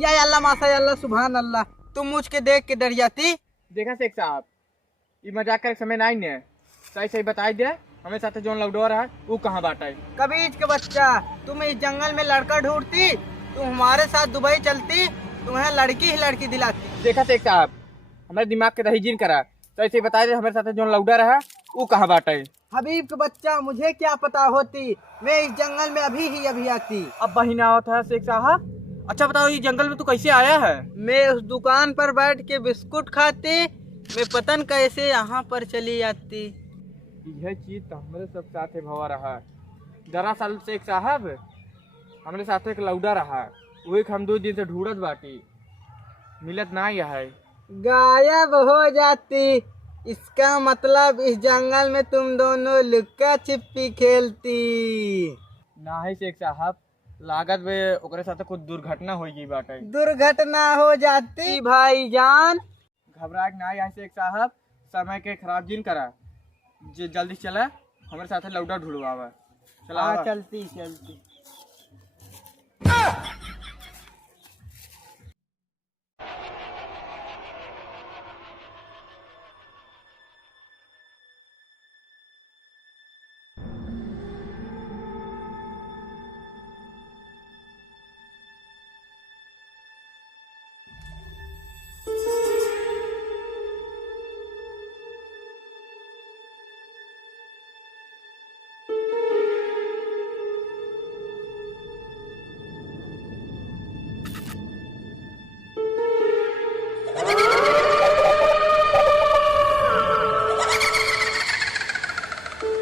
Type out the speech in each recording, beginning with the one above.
या अल्लाह माशा अल्लाह सुभान अल्लाह। तुम मुझके देख के डर जाती। देखा शेख साहब, ये मजाक कर समय नहीं ने, सही सही बताई दे हमें साथ जोन लौटो रहा वो कहाँ बाटा है। कबीज के बच्चा, तुम इस जंगल में लड़का ढूंढती, तुम हमारे साथ दुबई चलती, तुम्हें लड़की ही लड़की दिलाती। देखा शेख साहब, हमारे दिमाग के दही जीन करा, सही सही बताई दे हमारे साथ जोन लौटा रहा वो कहाँ बाटा है। हबीब के बच्चा, मुझे क्या पता होती, मैं इस जंगल में अभी आती। अब बहिना होता है शेख साहब। अच्छा बताओ, ये जंगल में तू कैसे आया है? मैं उस दुकान पर बैठ के बिस्कुट खाती, मैं पतन कैसे यहाँ पर चली जाती। यह चीज तो हमारे सब साथ भवा रहा है। दरअसल शेख साहब, हमारे साथ एक लौडा रहा, वही हम 2 दिन से ढूंढत बाटी, मिलत ना है, गायब हो जाती। इसका मतलब इस जंगल में तुम दोनों लुक्का छिपी खेलती। ना है शेख साहब, लागत में ओकरे साथ कुछ दुर्घटना होगी बाटे। दुर्घटना हो जाती भाईजान। घबराहट ना है शेख साहब, समय के खराब जिन करा, जल्दी चला हमारे साथ लौटा ढूंढवावा। चला चलती चलती।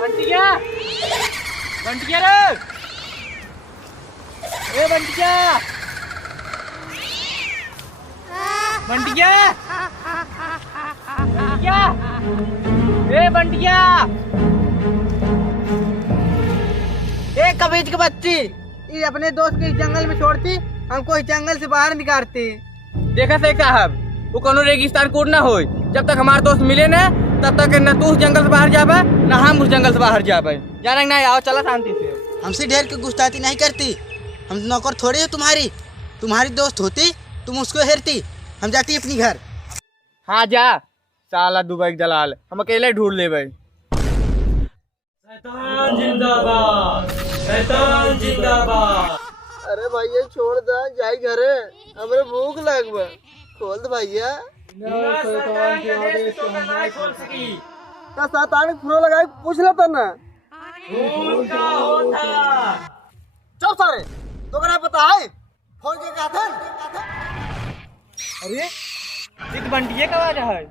बंटिया, बंटिया रे, ए बंटिया, बंटिया, बंटिया, ए बंटिया। ए कबीज के बच्ची, ये अपने दोस्त के इस जंगल में छोड़ती, हमको इस जंगल से बाहर निकालती। देखा शेख साहब, वो कोनो रेगिस्तान कोड ना हो, जब तक हमारे दोस्त मिले ना तब तक न तू उस जंगल से बाहर जाबे न हम उस जंगल से बाहर जाबे। जाने नहीं, आओ चला शांति से। हमसे ढेर की गुस्ताखी नहीं करती, हम नौकर थोड़ी हो तुम्हारी दोस्त होती, तुम उसको हेरती, हम जाती अपनी घर। हाँ जा, साला दुबई दलाल, हम अकेले ढूंढ लेबे। शैतान जिंदाबाद, शैतान जिंदाबाद। अरे भैया छोड़ दा, जाई घरे, हमरे भूख लागबा, खोल दे भैया। शैतान के आदेश को हम नहीं खोल सकी। का शैतान फुरो लगाए पूछ लेता ना। खून का होता। चुप सारे, तो क्या पता है फोन के क्या था? अरे ये तो बंटिया का आवाज है।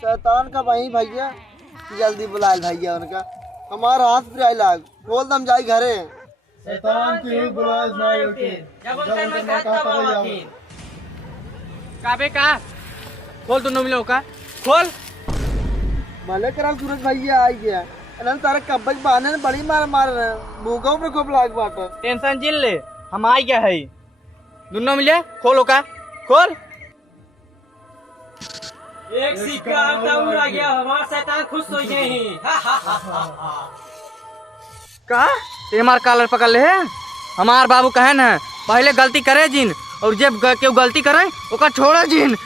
शैतान का वही भैया, जल्दी बुला भैया उनका, हमारा हाथ फिर लाग, खोल दम जाई घरे। शैतान की बुलाज ना होती, जब बोलते मैं कहता बाबा। काबे का खोल, दोनों मिलो का खोल। मले करा सूरज भैया आई गया, अनंत तारे कब्बज बाने ने बड़ी मार भूखों पे खूब लाग बाटा। टेंशन जिन ले, हम आ गया है, दोनों मिले खोलो का खोल। एक सिक्का और आ गया, हमारा शैतान खुश हो गए। का ये हमार कालर पकड़ ले है। हमार बाबू कहे न पहले गलती करे जिन, और जब केहू गलती करे ओका छोड़ा जिन।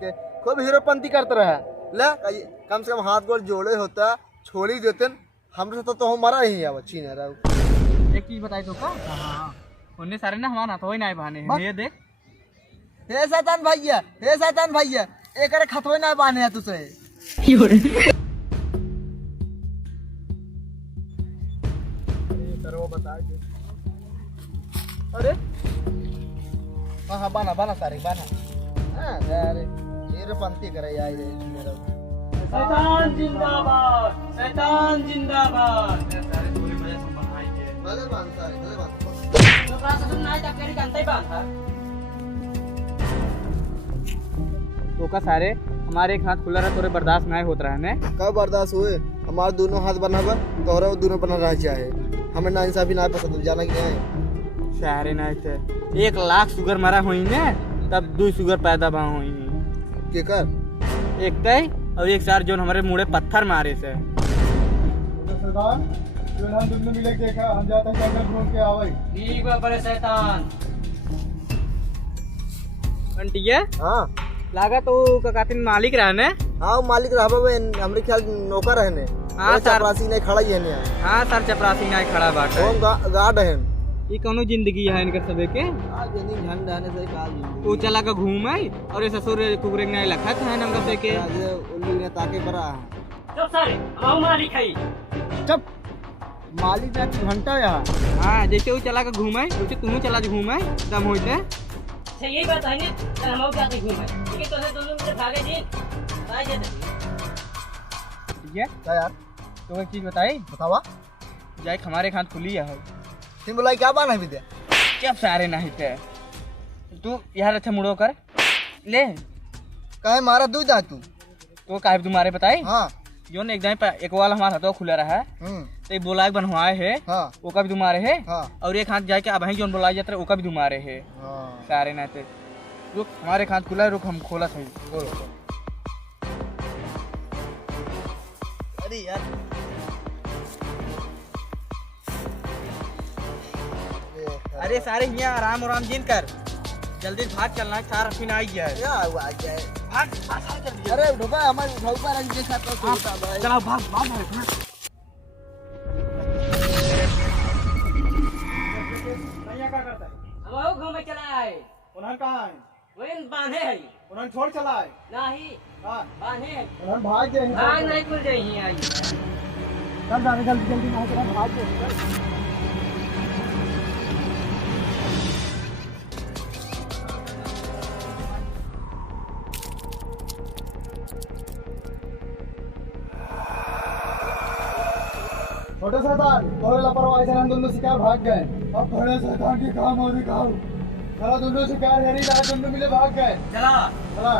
के खूब हीरोपंती करते रहा ले, कम से कम हाथ गोड़ जोड़े होता, छोड़ी देते हमरे साथ तो हमारा ही है। छीन रहा एक चीज बताई तो का, उन्हें सारे ना हमारा तो ही नहीं बहाने हैं, ये देख। हे शैतान भैया, एक अरे खतवे ना बाने है तुझे। अरे हाँ बाना सारे बाना। अरे हीरोपंती करे यार ये मेरा। शैतान जिंदाबाद, शैतान जिंदाबाद। भले बांध सारे, भले बांध। तो प्रासा तुम नहीं तक करी जानते ही बांधा। तो का सारे हमारे एक हाथ खुला रहा तोरे बर्दाश्त नहीं होता रहा ने कब बर्दाश्त हुए हमारे दोनों हाथ बना हुआ तोहरा वो दोनों बना रह चाहे हमें ना इंसाफी ना पसंद जाना कि नहीं शहरे नहीं थे 1 लाख शुगर मरा हुई ने तब 2 शुगर पैदा बा हुई के कर एक तय और एक सार जो हमारे मुड़े पत्थर मारे से सरदार जो हम दोनों मिले देखा हम जाते हैं जंगल घूम के आवे ठीक बा बड़े शैतान। अंटिया हाँ लागा तो ककातिन मालिक रहा ने हाँ वो मालिक रहबा हमरे ख्याल नौकर रहने हाँ, वो सर। चपरासी नहीं खड़ा ही है ने हाँ सर चपरासी नहीं खड़ा बाटे हम गार्ड हैं ये कौनो जिंदगी है इनकर सबे के आज नहीं झंड रहने से काल वो चला का घूम आई और ये ससुर कुकरे नहीं लखत है नमका से के आज उल्लू ने ताके परा चुप सारे हम मालिक है। चुप मालिक ने घंटा यहाँ हाँ जैसे वो चला का घूम आई वैसे तुम चला घूम आई दम होते अच्छा यही बात है ने चल हम जाते घूमे ठीक है। तो दोनों मिले भागे दिन आ जाते ठीक है क्या यार तो एक चीज बताई बतावा जाए हमारे हाथ खुली है तुम बोला क्या बाना भी दे क्या सारे नहीं थे तू यार अच्छा मुड़ो कर ले कहे मारा दूध आ तू तो काहे तुम्हारे बताई हाँ जो ने एक वाल हमारा हाथों खुला रहा है तो ये बोला बनवाए है हाँ वो का भी तुम्हारे है हाँ और एक हाथ जाके अब जो बोला जाता है वो का भी तुम्हारे है हाँ सारे नहीं थे रुक हमारे हाथ खुला है रुक हम खोला सही बोलो अरे यार अरे सारे यहाँ आराम आराम जिन कर जल्दी भाग चलना है सारा फिर आ गया है क्या हुआ क्या है? भाग भाग जल्दी अरे ढोका हमारे उठाऊ पर रंग के साथ तो होता भाई चलो भाग भाग भाग हम आओ घूमे चला आए उन्हन कहाँ है वही बांधे है उन्हन छोड़ चला है नहीं हाँ बांधे है उन्हन भाग गए हैं। भाग नहीं खुल जाई आई चल जाने जल्दी जल्दी ना चला भाग गए छोटे शैतान तोरे लापरवाही से हम दोनों शिकार भाग गए अब बड़े शैतान की काम और दिखाओ चला दोनों शिकार है नहीं रहा दोनों मिले भाग गए चला चला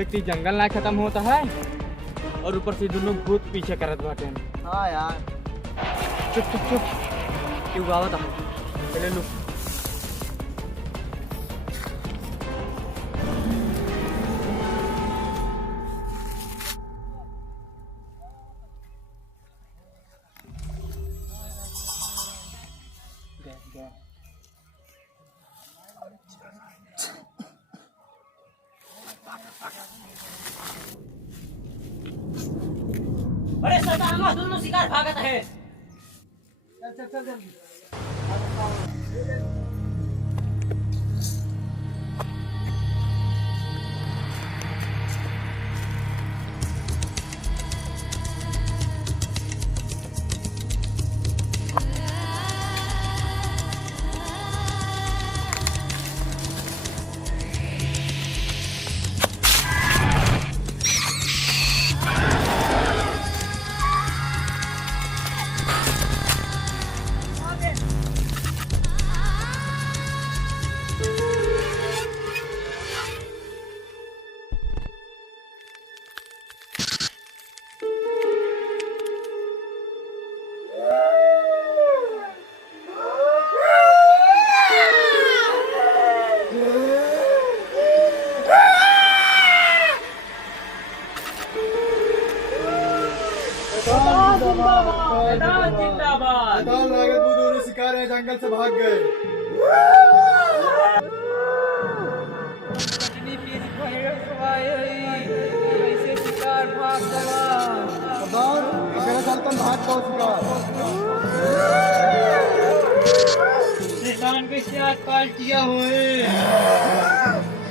एक चीज जंगल ना खत्म होता है और ऊपर से दोनों भूत पीछे करत बाटे हाँ यार चुप चुप चुप क्यों गावत है चले लो बड़े शैतान हम दोनों शिकार भागत है। चल चल चल जल्दी शैतान जिंदाबाद। शैतान लागत वो दोनों शिकार है जंगल से भाग गए कैसे शिकार भाग गवा सरदार अगले साल तुम भाग पाओ शिकार शैतान के साथ पार्टियां हुए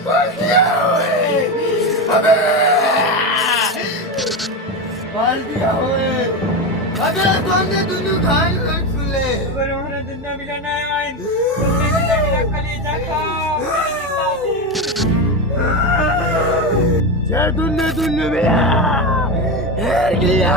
बाल्टिया होए अबे तोने दोनों घायल कर सुले पर हमारा जिंदा मिला नहीं आए तुमने जिंदा मिला कलेजा खाओ जय दुन्ने दुन्ने मिला हेर गया